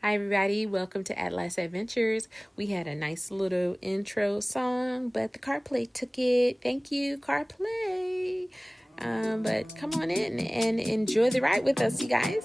Hi, everybody. Welcome to At Last Adventures. We had a nice little intro song, but the CarPlay took it. Thank you, CarPlay. But come on in and enjoy the ride with us, you guys.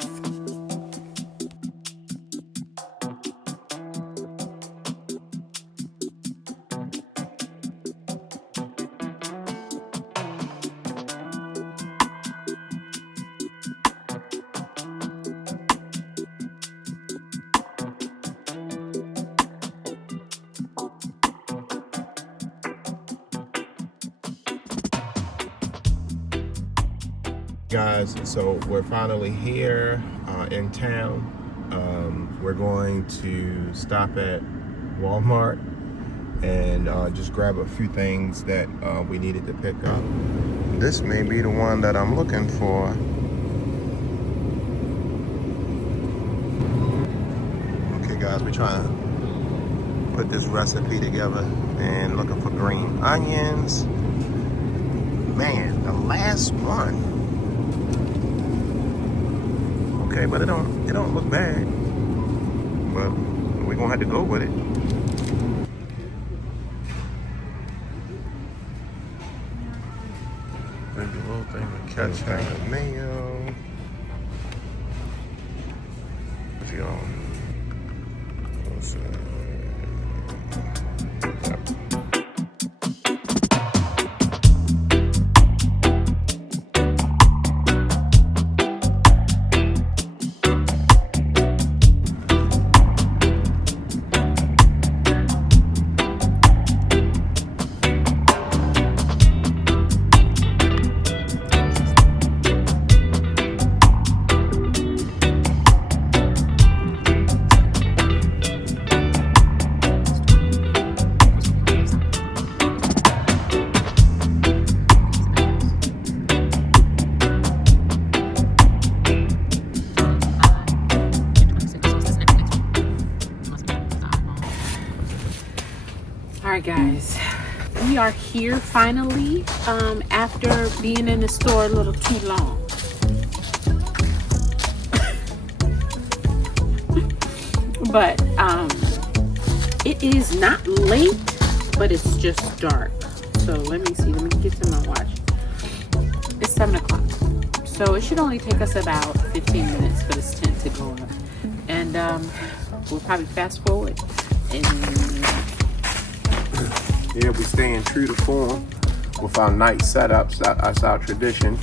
Guys, so we're finally here in town. We're going to stop at Walmart and just grab a few things that we needed to pick up. This may be the one that I'm looking for. Okay guys, we're trying to put this recipe together and looking for green onions. Man, the last one. Okay, but it don't look bad. But we're gonna have to go with it. Maybe a little thing of ketchup and mayo. Alright guys, we are here finally after being in the store a little too long. But it is not late, but it's just dark. So let me see, let me get to my watch. It's 7 o'clock. So it should only take us about 15 minutes for this tent to go up. And we'll probably fast forward and yeah, we staying true to form with our night setups. That's our tradition.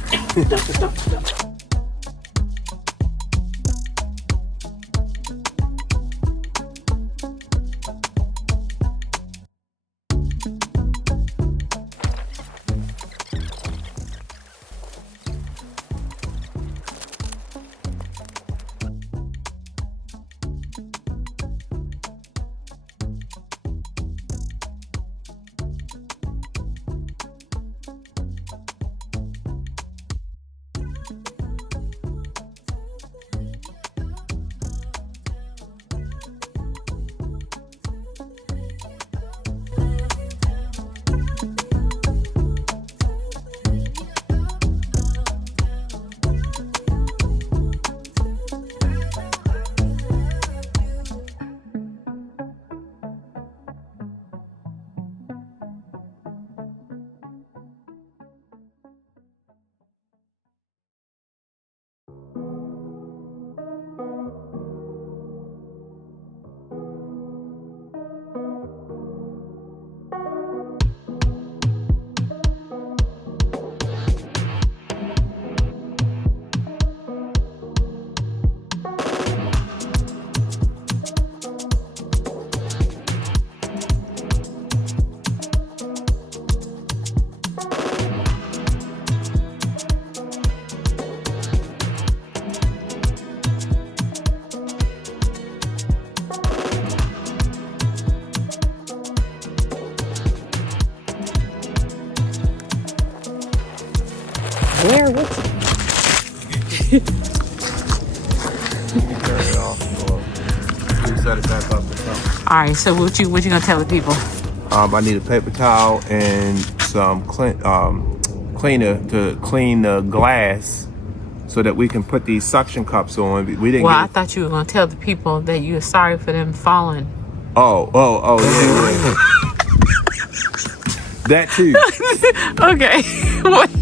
where was it? Turn it off or reset it back up or something. Alright, so what you gonna tell the people? I need a paper towel and some cleaner to clean the glass so that we can put these suction cups on. We didn't Well, I get. thought you were gonna tell the people that you were sorry for them falling. Oh, yeah. That too. Okay. Wait.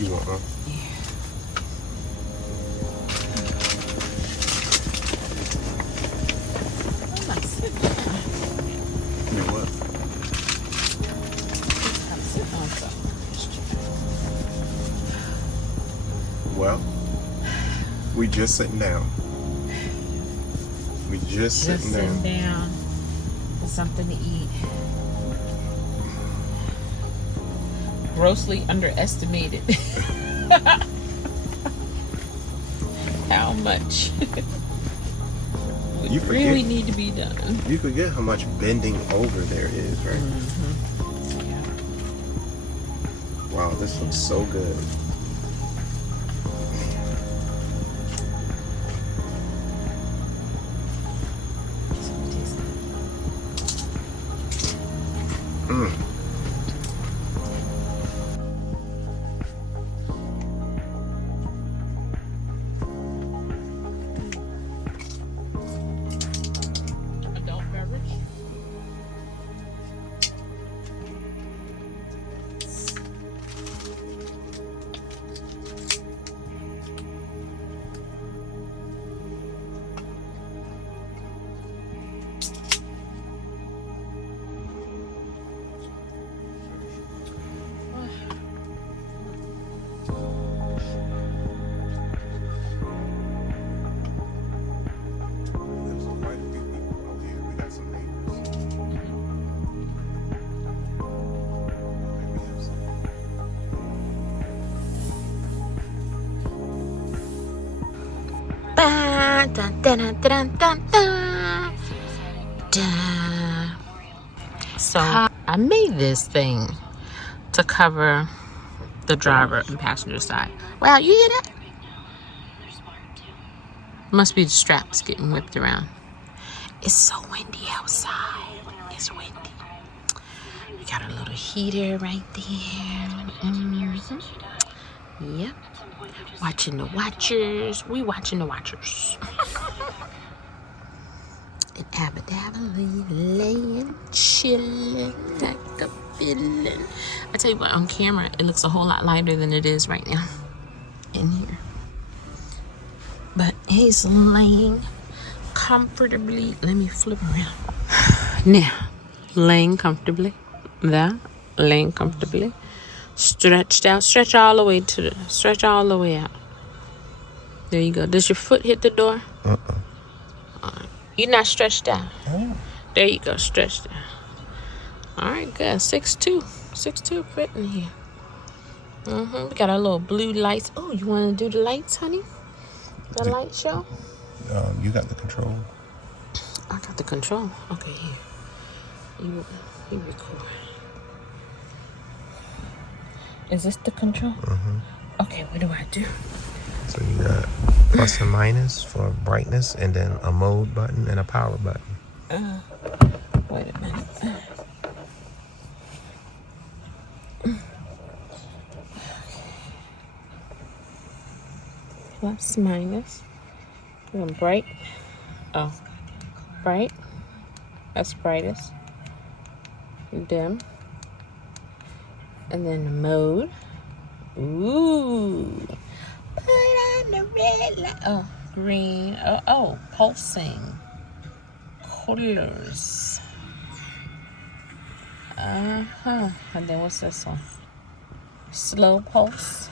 You want one? I'm not sitting. You what? I'm sitting on something. Well, we just sitting down. We just sitting down. Down with something to eat. Grossly underestimated how much would You forget- really need to be done. You forget how much bending over there is, right? Yeah. Wow, this looks so good. Mm. Adult beverage. There's quite a few people out here. We got some neighbors. Okay, we have some. Dun, dun, dun, dun, dun, dun. Dun. So I made this thing to cover the driver and passenger side. Wow, you hear that? Must be the straps getting whipped around. It's so windy outside. It's windy. little heater right there. Yep. Watching the watchers. We watching the watchers. And Abba-dabba-lee, laying, chilling, like a villain. I tell you what, on camera, it looks a whole lot lighter than it is right now in here. But he's laying comfortably. Let me flip around. Now, laying comfortably. There, laying comfortably. Stretched out. Stretch all the way to the. Stretch all the way out. There you go. Does your foot hit the door? You're not stretched out. There you go. Stretched out. All right, good. 6'2". 6'2" fit in here. We got our little blue lights. Oh, you want to do the lights, honey? The light show? You got the control. I got the control. Okay, here. You record. Is this the control? Okay, what do I do? So you got plus and minus for brightness, and then a mode button and a power button. Wait a minute. Plus, minus. And bright. Oh, bright. That's brightest. Dim. And then the mode. Ooh. Put on the red light. Oh, green. Oh, pulsing. Colors. And then what's this one? Slow pulse.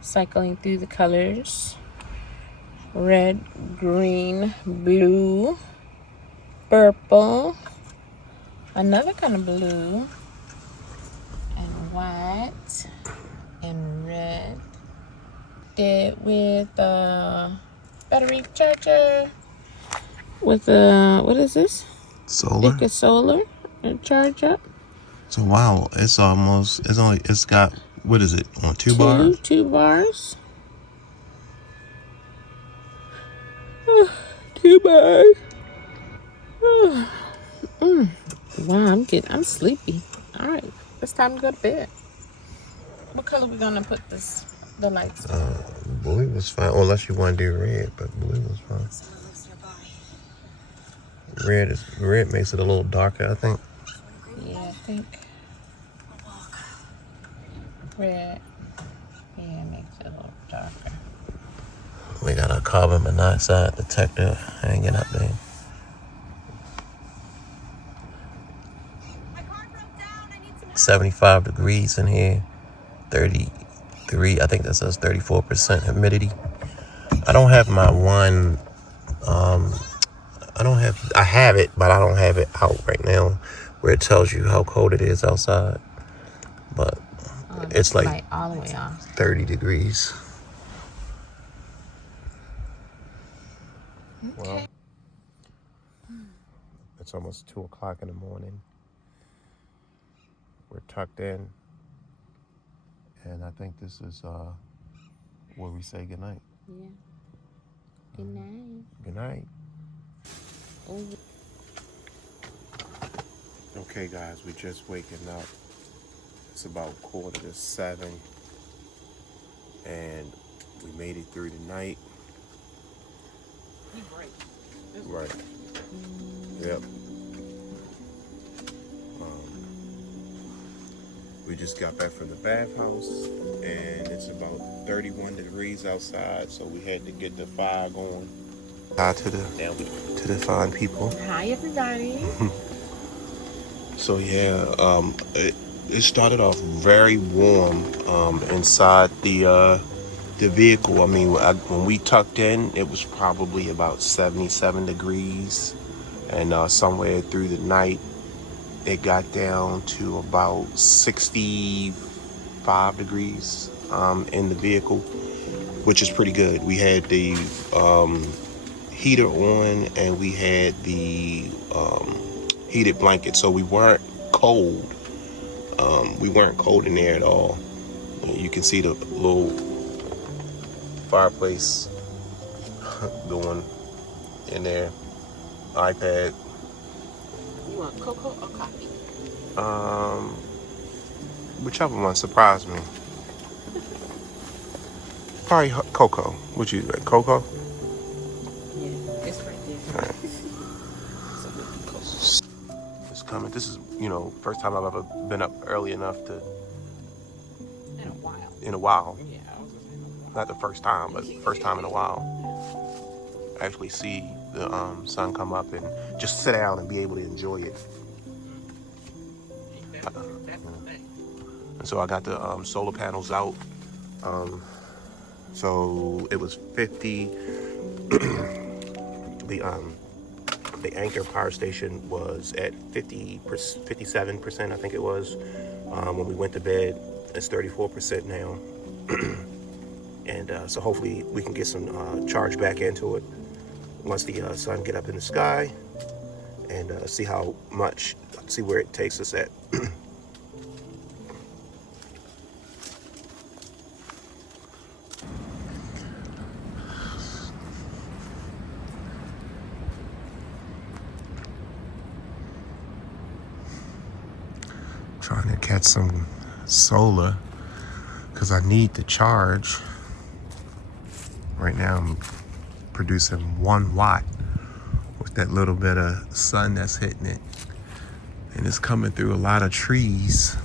Cycling through the colors. Red, green, blue, purple. Another kind of blue. And white. And red. Did with a battery charger. With a, what is this? Solar. Like a solar and charge up. So wow, it's got, what is it, on 2 bars? 2 bars. 2 bars. Wow, I'm sleepy. All right, it's time to go to bed. What color we gonna put the lights on? Blue was fine, unless you want to do red, but blue was fine. Red makes it a little darker, I think. Yeah, I think red. Yeah, makes it a little darker. We got our carbon monoxide detector hanging up there. My car broke down. I need some help. 75 degrees in here. 33, I think that says 34% humidity. I don't have my one, I have it, but I don't have it out right now where it tells you how cold it is outside. But it's like all the way off. 30 degrees. Okay. Well, it's almost 2 o'clock in the morning. We're tucked in. And I think this is where we say goodnight. Yeah. Good night. Good night. Oh. Okay, guys, we just waking up. It's about 6:45, and we made it through the night. Right. Yep. We just got back from the bathhouse, and it's about 31 degrees outside, so we had to get the fire going. Hi to the fine people. Hi, everybody. So yeah, it started off very warm inside the vehicle. I mean, when we tucked in, it was probably about 77 degrees, and somewhere through the night, it got down to about 65 degrees in the vehicle, which is pretty good. We had the heater on, and we had the heated blanket, so we weren't cold. We weren't cold in there at all. You can see the little fireplace going in there. iPad. You want cocoa or coffee? Whichever one surprised me. Probably cocoa. What you like? Cocoa? Yeah, it's right there. All right. So we'll be close. It's coming. This is, first time I've ever been up early enough to, In a while. in a while. Yeah, I was gonna say in a while. Not the first time, but first time in a while. Actually see the sun come up and just sit down and be able to enjoy it. That's the thing. And so I got the solar panels out. So it was 50. The Anchor power station was at 57%, I think it was. When we went to bed, it's 34% now. And so hopefully we can get some charge back into it once the sun get up in the sky, and see where it takes us at. Trying to catch some solar because I need the charge. Right now I'm producing 1 watt with that little bit of sun that's hitting it, and it's coming through a lot of trees.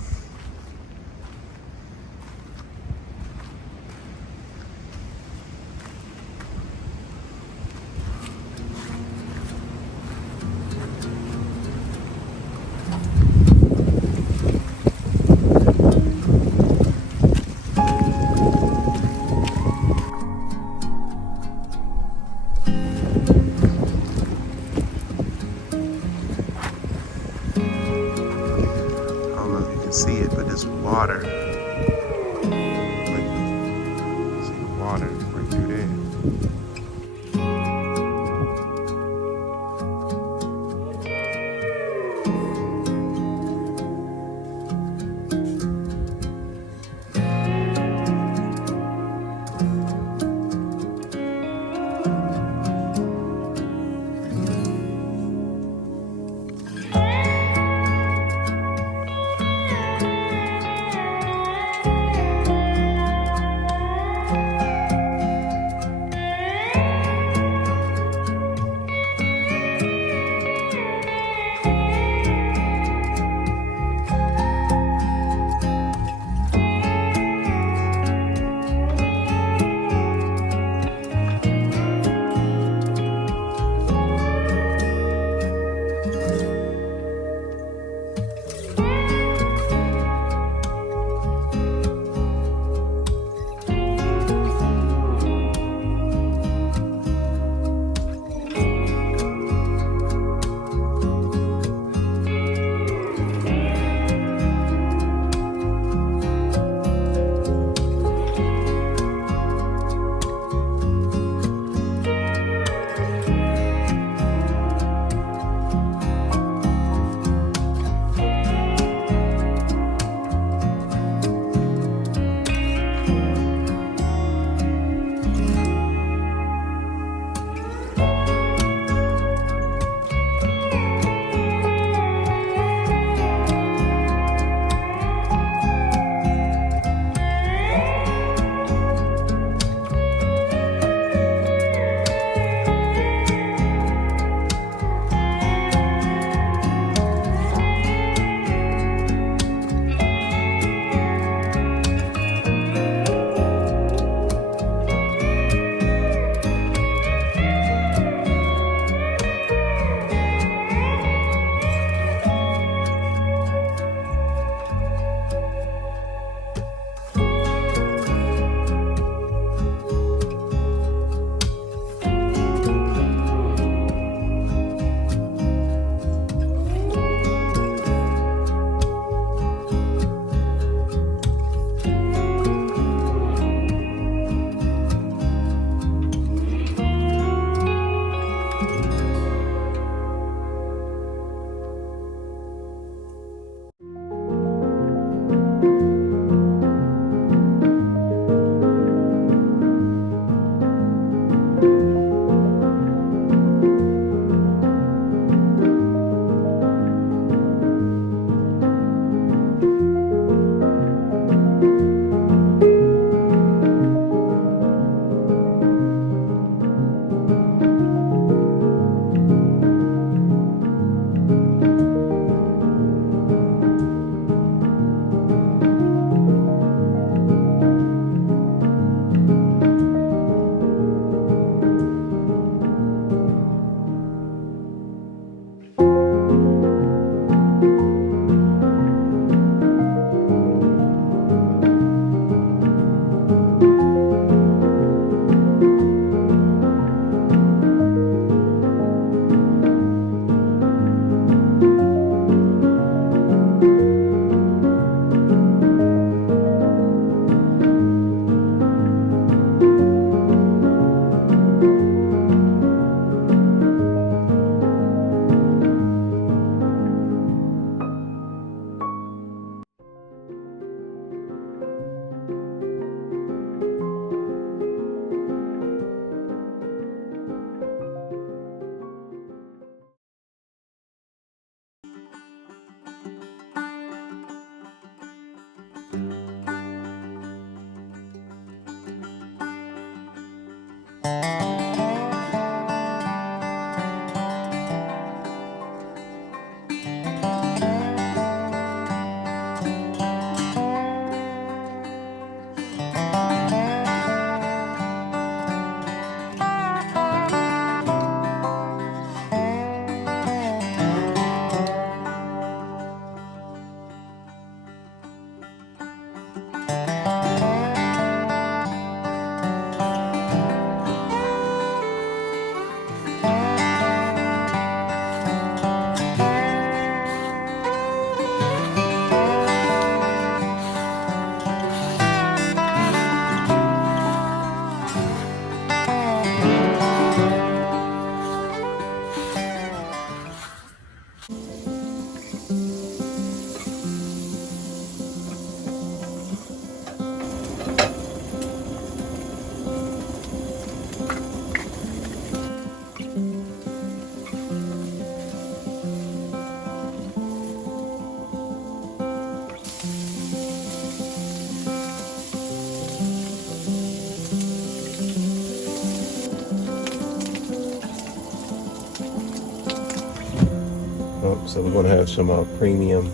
So we're gonna have some premium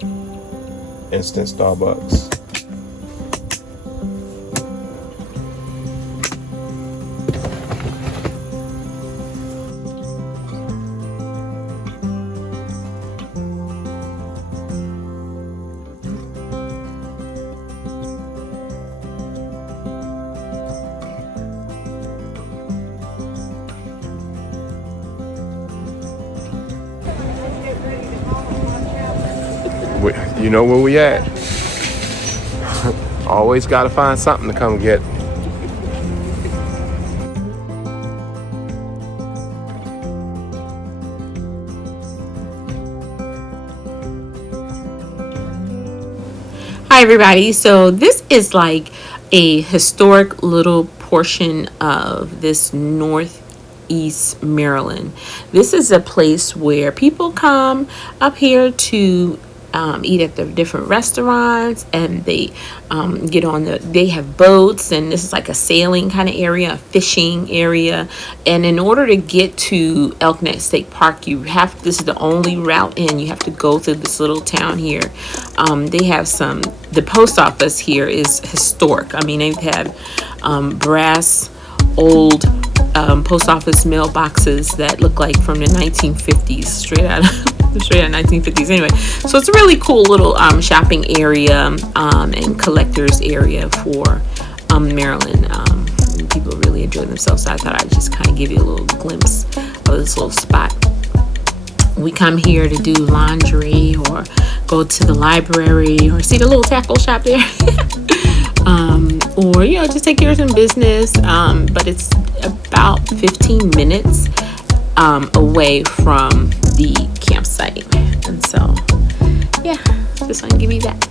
instant Starbucks. You know where we at. Always got to find something to come get. Hi everybody, so this is like a historic little portion of this Northeast Maryland. This is a place where people come up here to eat at the different restaurants, and they get on they have boats, and this is like a sailing kind of area, a fishing area. And in order to get to Elk Neck State Park, this is the only route in. You have to go through this little town here. They have the post office here is historic. I mean, they have brass old post office mailboxes that look like from the 1950s, straight out of 1950s. Anyway, so it's a really cool little shopping area and collectors area for Maryland. People really enjoy themselves, so I thought I'd just kind of give you a little glimpse of this little spot. We come here to do laundry or go to the library or see the little tackle shop there. Or just take care of some business, but it's about 15 minutes away from the campsite, and so just want to give you that.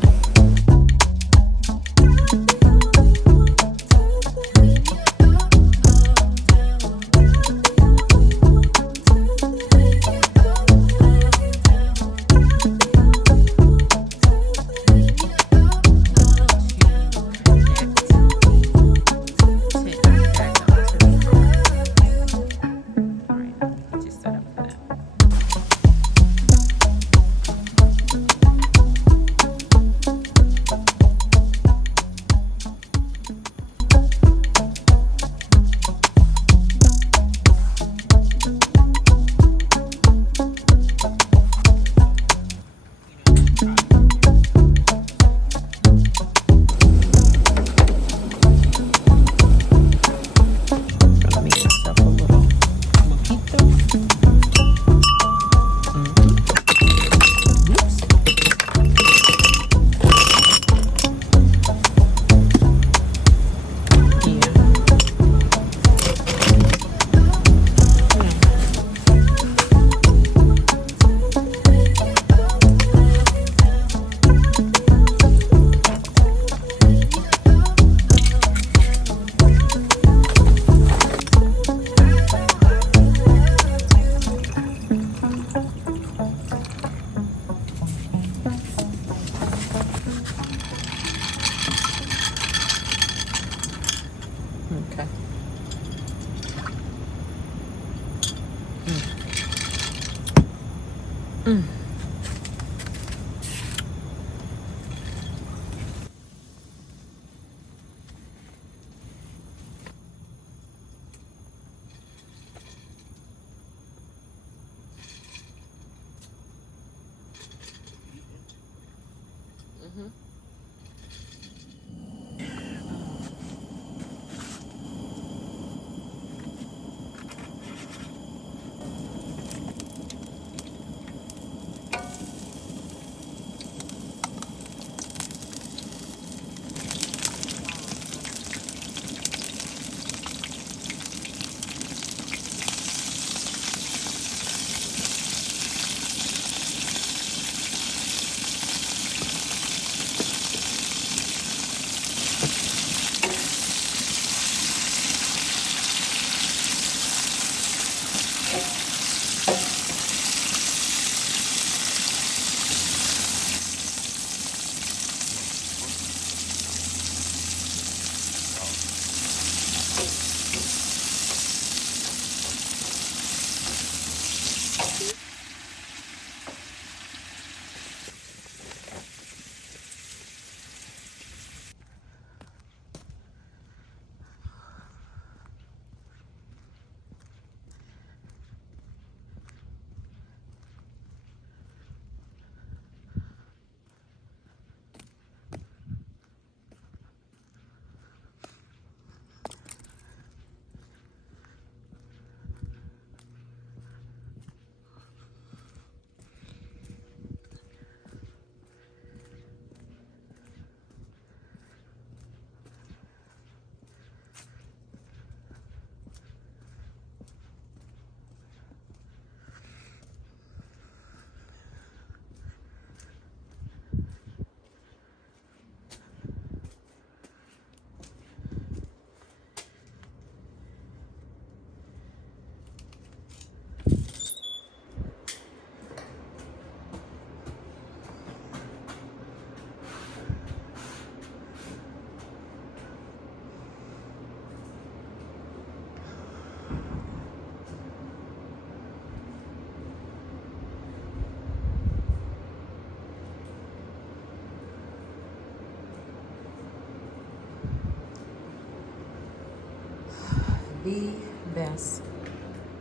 The best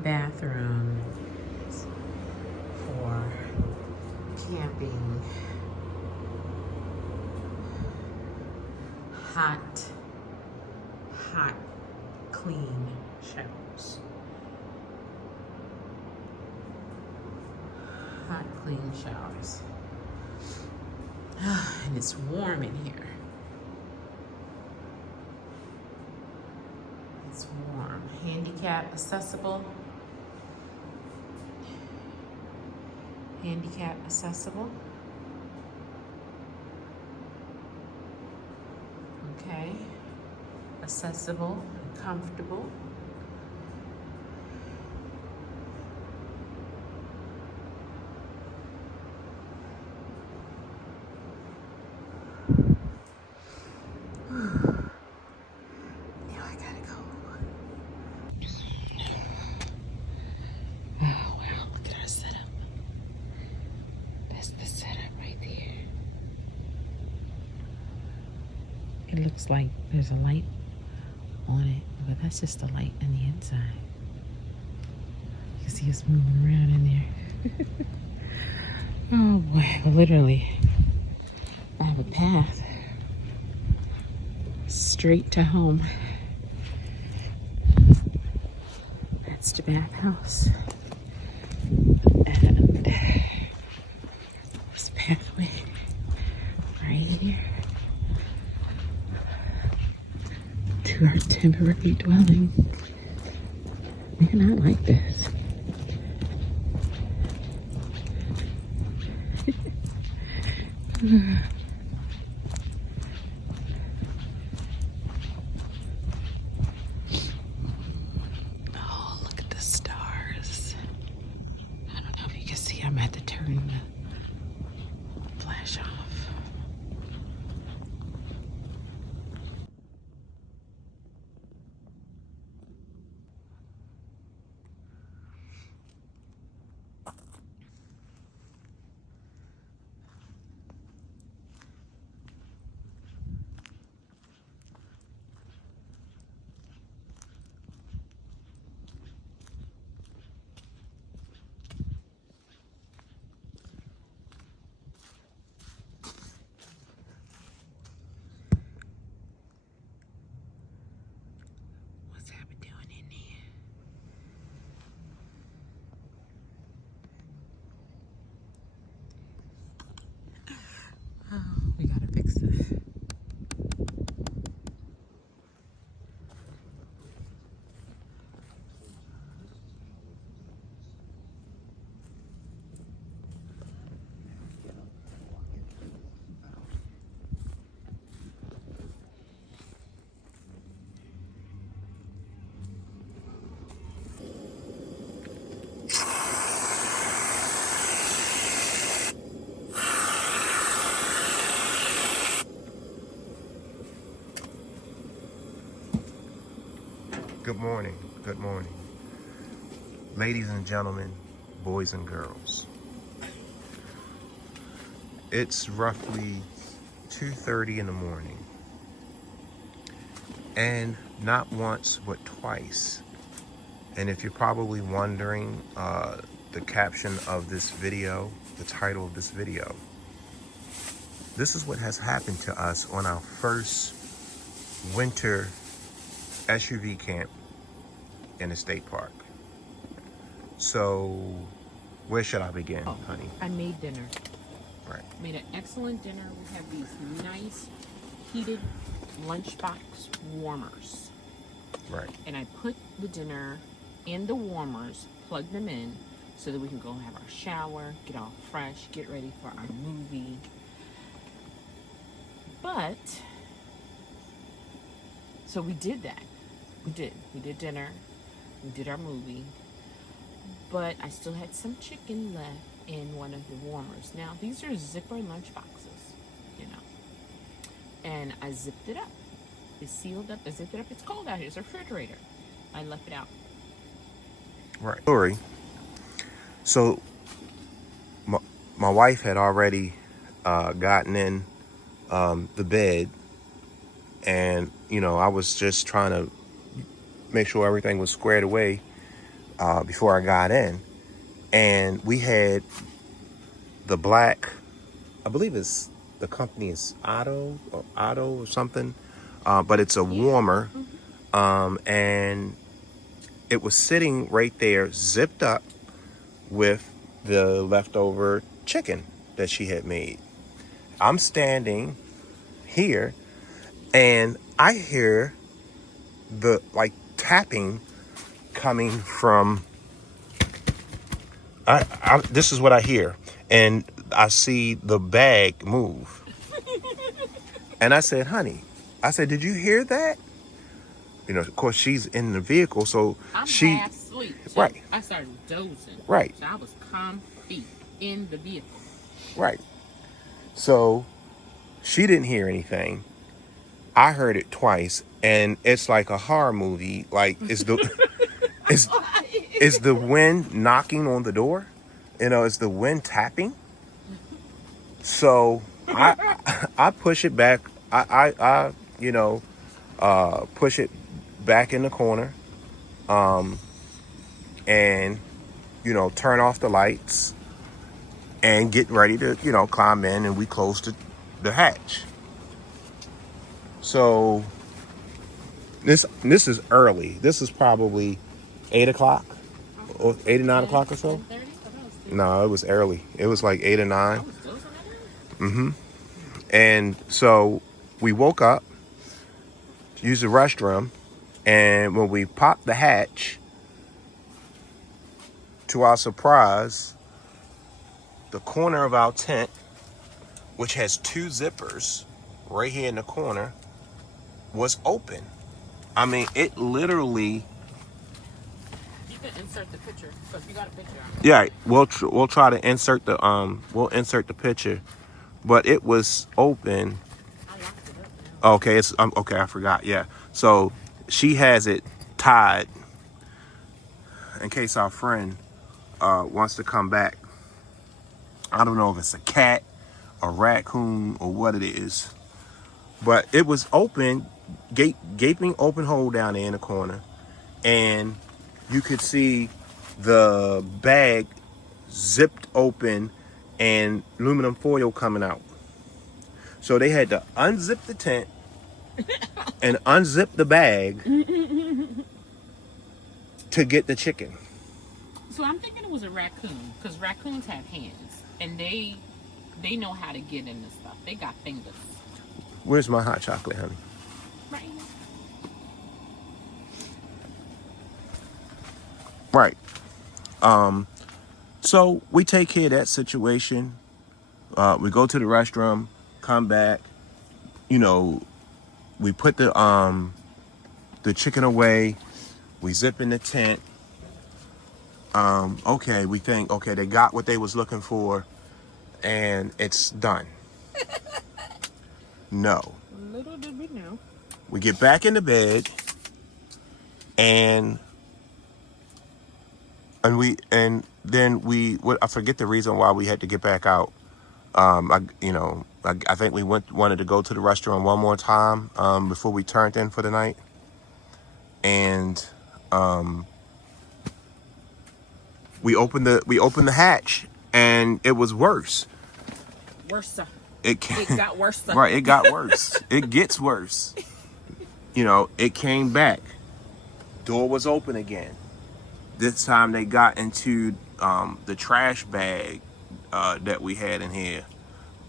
bathroom for camping. Hot, clean showers. Hot, clean showers. And it's warm in here. It's warm. Handicap accessible. Handicap accessible. Okay. Accessible and comfortable. It looks like there's a light on it, but that's just a light on the inside. You can see us moving around in there. Oh boy, but literally, I have a path straight to home. That's the bathhouse. And this pathway right here to our temporary dwelling. Man, I like this. Oh, look at the stars. I don't know if you can see, I'm at to turn the flash off. We gotta fix this. Good morning. Good morning. Ladies and gentlemen, boys and girls. It's roughly 2:30 in the morning. And not once, but twice. And if you're probably wondering the caption of this video, the title of this video, this is what has happened to us on our first winter SUV camp in a state park. So, where should I begin, honey? I made dinner. Right. Made an excellent dinner. We have these nice heated lunchbox warmers. Right. And I put the dinner in the warmers, plug them in, so that we can go have our shower, get all fresh, get ready for our movie. But, so we did that. We did dinner. We did our movie. But I still had some chicken left in one of the warmers. Now, these are zipper lunch boxes, you know. And I zipped it up. It's sealed up. I zipped it up. It's cold out here. It's a refrigerator. I left it out. Right. Story. So, my wife had already gotten in the bed. And, you know, I was just trying to make sure everything was squared away before I got in. And we had the black, I believe it's the company is Otto or something, but it's a warmer, and it was sitting right there, zipped up with the leftover chicken that she had made. I'm standing here, and I hear the like tapping coming from. This is what I hear, and I see the bag move, and I said, "Honey," I said, "Did you hear that?" You know, of course, she's in the vehicle, so I'm she half asleep. So right. I started dozing. Right. So I was comfy in the vehicle. Right. So she didn't hear anything. I heard it twice, and it's like a horror movie. Like it's the it's the wind knocking on the door. You know, it's the wind tapping. So I push it back. I push it back in the corner, and turn off the lights and get ready to climb in, and we close the hatch. So this is early. This is probably 8 o'clock or 8 or 9 o'clock or so. No, it was early. It was like 8 or 9. And so we woke up, used the restroom, and when we popped the hatch, to our surprise, the corner of our tent, which has 2 zippers right here in the corner, was open. I mean, it literally. You can insert the picture because you got a picture. Yeah, we'll try to insert the picture, but it was open. I locked it up now. Okay, it's okay. I forgot. Yeah, so she has it tied in case our friend wants to come back. I don't know if it's a cat, a raccoon, or what it is, but it was open, gaping open hole down there in the corner, and you could see the bag zipped open and aluminum foil coming out. So they had to unzip the tent and unzip the bag to get the chicken. So I'm thinking it was a raccoon because raccoons have hands and they know how to get in this stuff. They got fingers. Where's my hot chocolate, honey? Right here. Right. So we take care of that situation. We go to the restroom, come back. We put the chicken away. We zip in the tent. Okay, we think, okay, they got what they was looking for, and it's done. No. Little did we know. We get back into bed, and then I forget the reason why we had to get back out. I think we wanted to go to the restaurant one more time before we turned in for the night, and we opened the hatch, and it was worse. Worse. It got worse. Right, it got worse. It gets worse. It came back. Door was open again. This time they got into the trash bag that we had in here,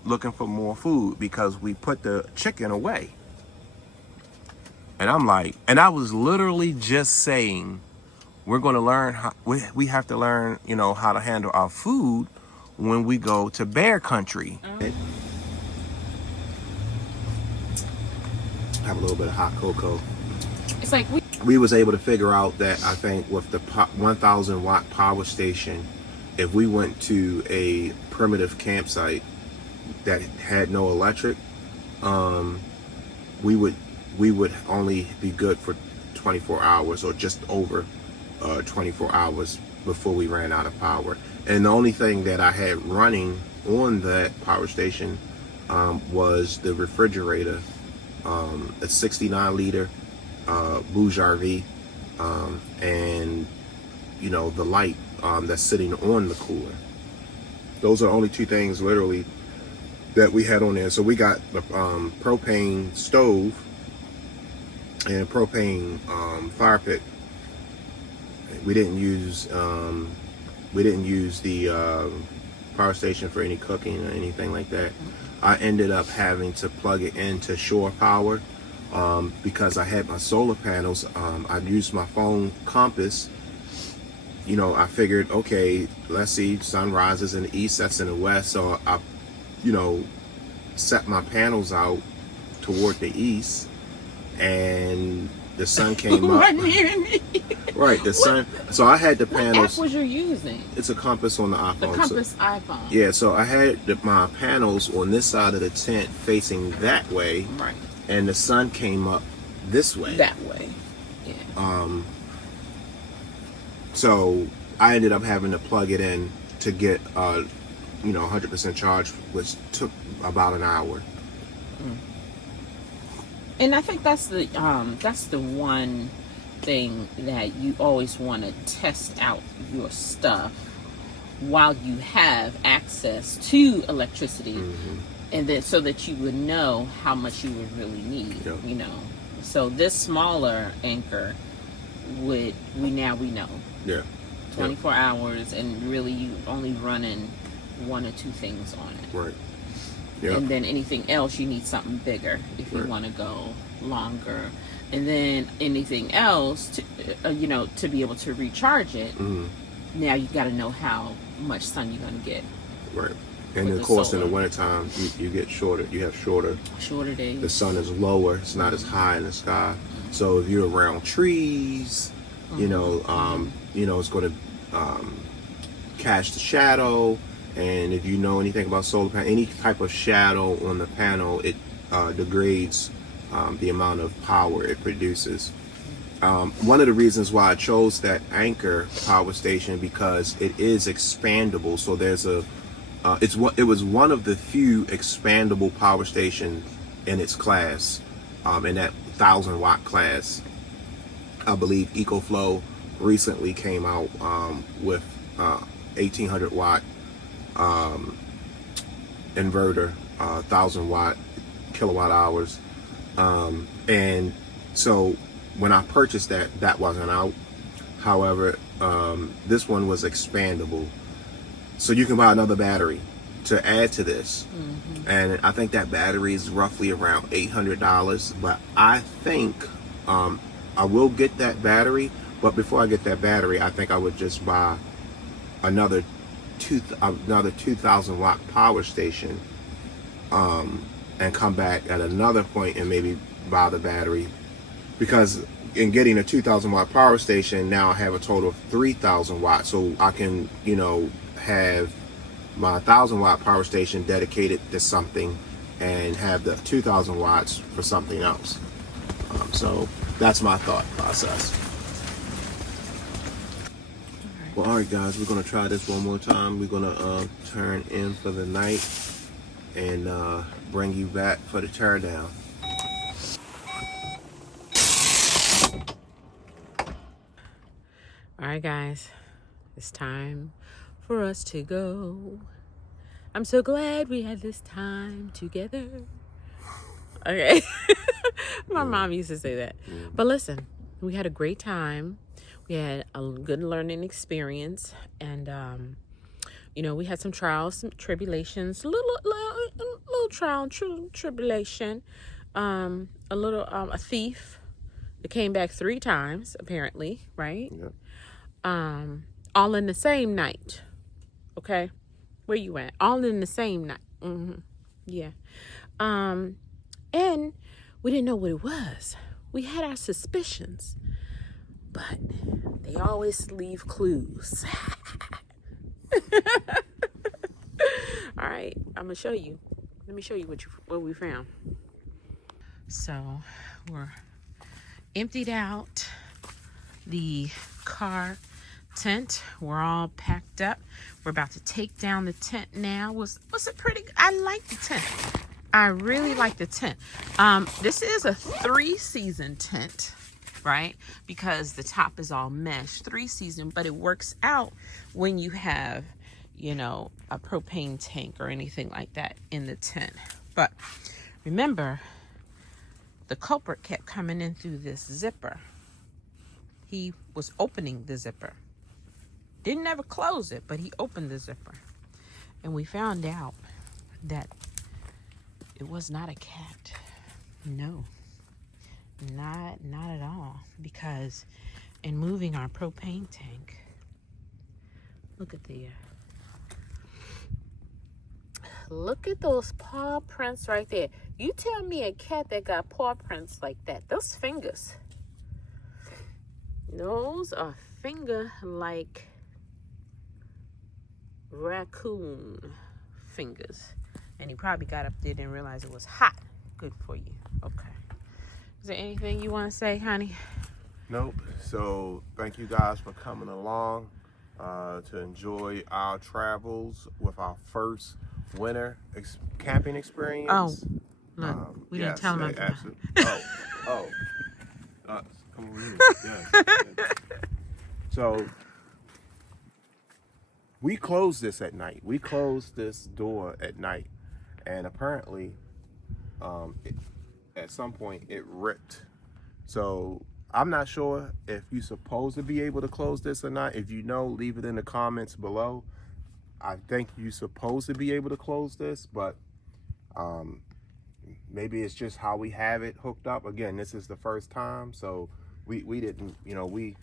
looking for more food because we put the chicken away. And I'm like, and I was literally just saying, we're going to learn how we have to learn, how to handle our food when we go to bear country. Have a little bit of hot cocoa. It's like we was able to figure out that I think with the 1,000 watt power station, if we went to a primitive campsite that had no electric, we would only be good for 24 hours or just over 24 hours before we ran out of power. And the only thing that I had running on that power station was the refrigerator, a 69 liter Bouge RV, and the light that's sitting on the cooler. Those are only two things literally that we had on there. So we got the propane stove and propane fire pit. We didn't use the power station for any cooking or anything like that. I ended up having to plug it into shore power because I had my solar panels. I used my phone compass. I figured, okay, let's see, sun rises in the east, sets in the west. So I, set my panels out toward the east, and the sun came up. Right, the sun. So I had the panels. What app was you using? It's a compass on the iPhone. The compass iPhone. Yeah, so I had my panels on this side of the tent facing that way. Right. And the sun came up this way. That way. Yeah. So I ended up having to plug it in to get 100% charge, which took about an hour. And I think that's the one thing that you always want to test out your stuff while you have access to electricity, and then so that you would know how much you would really need. Yep. So this smaller Anchor we know. Yeah. 24 hours, and really you only running one or two things on it. Right. Yep. And then anything else, you need something bigger if you want to go longer. And then anything else, to be able to recharge it, now you got to know how much sun you're going to get. Right. And of course, in the wintertime, you get shorter. You have shorter days. The sun is lower. It's not as high in the sky. So if you're around trees, it's going to catch the shadow. And if you know anything about solar panel, any type of shadow on the panel, it degrades the amount of power it produces. One of the reasons why I chose that Anchor power station, because it is expandable. So there's it was one of the few expandable power stations in its class, in that 1,000-watt class. I believe EcoFlow recently came out with 1,800-watt inverter, 1,000-watt kilowatt hours, and so when I purchased that wasn't out. However, this one was expandable, so you can buy another battery to add to this. And I think that battery is roughly around $800. But I think I will get that battery, but before I get that battery, I think I would just buy another 2,000-watt power station, and come back at another point and maybe buy the battery, because in getting a 2,000-watt power station, now I have a total of 3,000 watts, so I can have my 1,000-watt power station dedicated to something and have the 2,000 watts for something else. So that's my thought process. Well, all right, guys, we're going to try this one more time. We're going to turn in for the night and bring you back for the teardown. All right, guys, it's time for us to go. I'm so glad we had this time together. Okay. My mom used to say that. But listen, we had a great time. We had a good learning experience, and we had some trials, some tribulations, a little trial, tribulation, a thief that came back 3 times apparently, right? Yep. All in the same night. Okay, where you at? All in the same night. Yeah. And we didn't know what it was. We had our suspicions, but they always leave clues. All right, I'm gonna show you. Let me show you what we found. So we're emptied out the car tent. We're all packed up. We're about to take down the tent now. Was it pretty? I like the tent. I really like the tent. This is a 3-season tent. right? Because the top is all mesh, 3-season, but it works out when you have, you know, a propane tank or anything like that in the tent. But remember, the culprit kept coming in through this zipper. He was opening the zipper. Didn't ever close it, but he opened the zipper. And we found out that it was not a cat. No, not at all. Because in moving our propane tank, look at those paw prints right there. You tell me a cat that got paw prints like that. Those fingers. Those are finger-like raccoon fingers. And he probably got up there, didn't realize it was hot. Good for you. Okay. Is there anything you want to say, honey? Nope. So thank you guys for coming along to enjoy our travels with our first winter camping experience. Oh, look, we didn't tell him. Absolutely. Come over here. Yes. So we closed this at night. We closed this door at night, and apparently, at some point it ripped. So I'm not sure if you're supposed to be able to close this or not. If you know, leave it in the comments below. I think you're supposed to be able to close this, but maybe it's just how we have it hooked up. Again, this is the first time, so we didn't, you know, we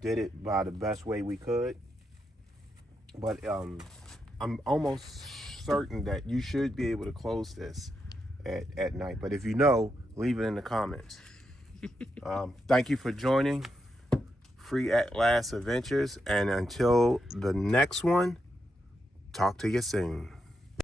did it by the best way we could. But I'm almost certain that you should be able to close this at night. But if you know, leave it in the comments. Thank you for joining Free at Last Adventures. And until the next one, talk to you soon.